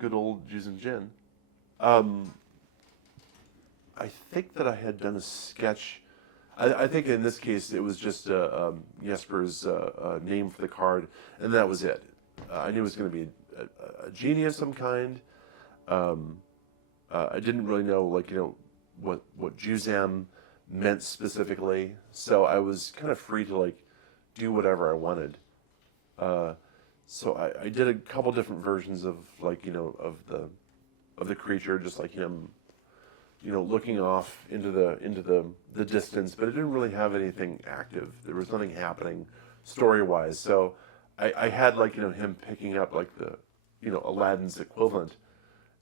good old Juzam Djinn. Um, I think that I had done a sketch. I think in this case it was just Jesper's name for the card, and that was it. I knew it was going to be a genie of some kind. Um, I didn't really know, like, what Juzam meant specifically, so I was kind of free to like do whatever I wanted. Uh, so I did a couple different versions of, like, of the creature, just like him, looking off into the distance, but it didn't really have anything active. There was nothing happening story-wise. So I had, like, him picking up, like, the, Aladdin's equivalent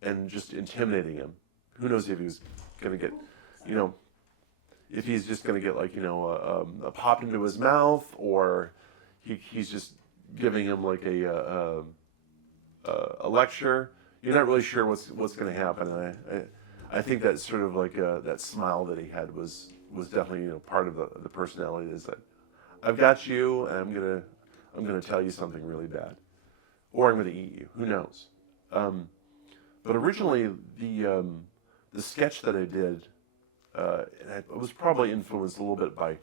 and just intimidating him. Who knows if he was going to get, you know, if he's just going to get, like, a pop into his mouth, or he's just giving him like a lecture. You're not really sure what's going to happen. And I think that sort of like that smile that he had was definitely part of the personality. Is that I've got you, and I'm gonna tell you something really bad, or I'm gonna eat you. Who knows? But originally the sketch that I did, and I was probably influenced a little bit by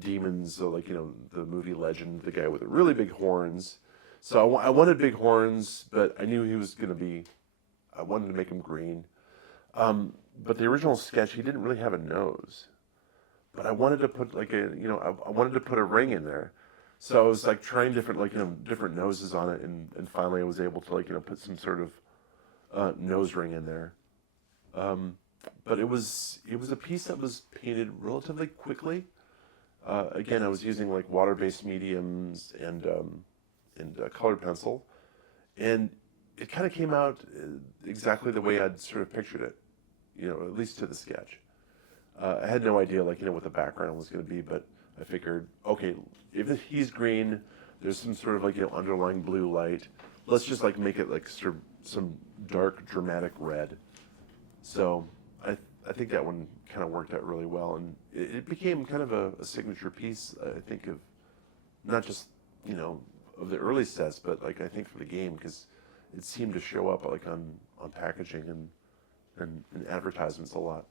demons. So, like, the movie Legend, the guy with the really big horns. So I wanted big horns, but I knew he was gonna be. I wanted to make him green. But the original sketch, he didn't really have a nose. But I wanted to put like I wanted to put a ring in there. So I was like trying different, like, different noses on it, and finally I was able to, like, put some sort of nose ring in there. But it was a piece that was painted relatively quickly. Again, I was using like water-based mediums and colored pencil, and it kind of came out exactly the way I'd sort of pictured it, at least to the sketch. I had no idea, like, what the background was going to be, but I figured, okay, if he's green, there's some sort of, like, underlying blue light. Let's just, like, make it like sort of some dark, dramatic red. So I think that one kind of worked out really well, and it became kind of a signature piece, I think, of not just of the early sets, but, like, I think for the game, because it seemed to show up, like, on packaging and advertisements a lot.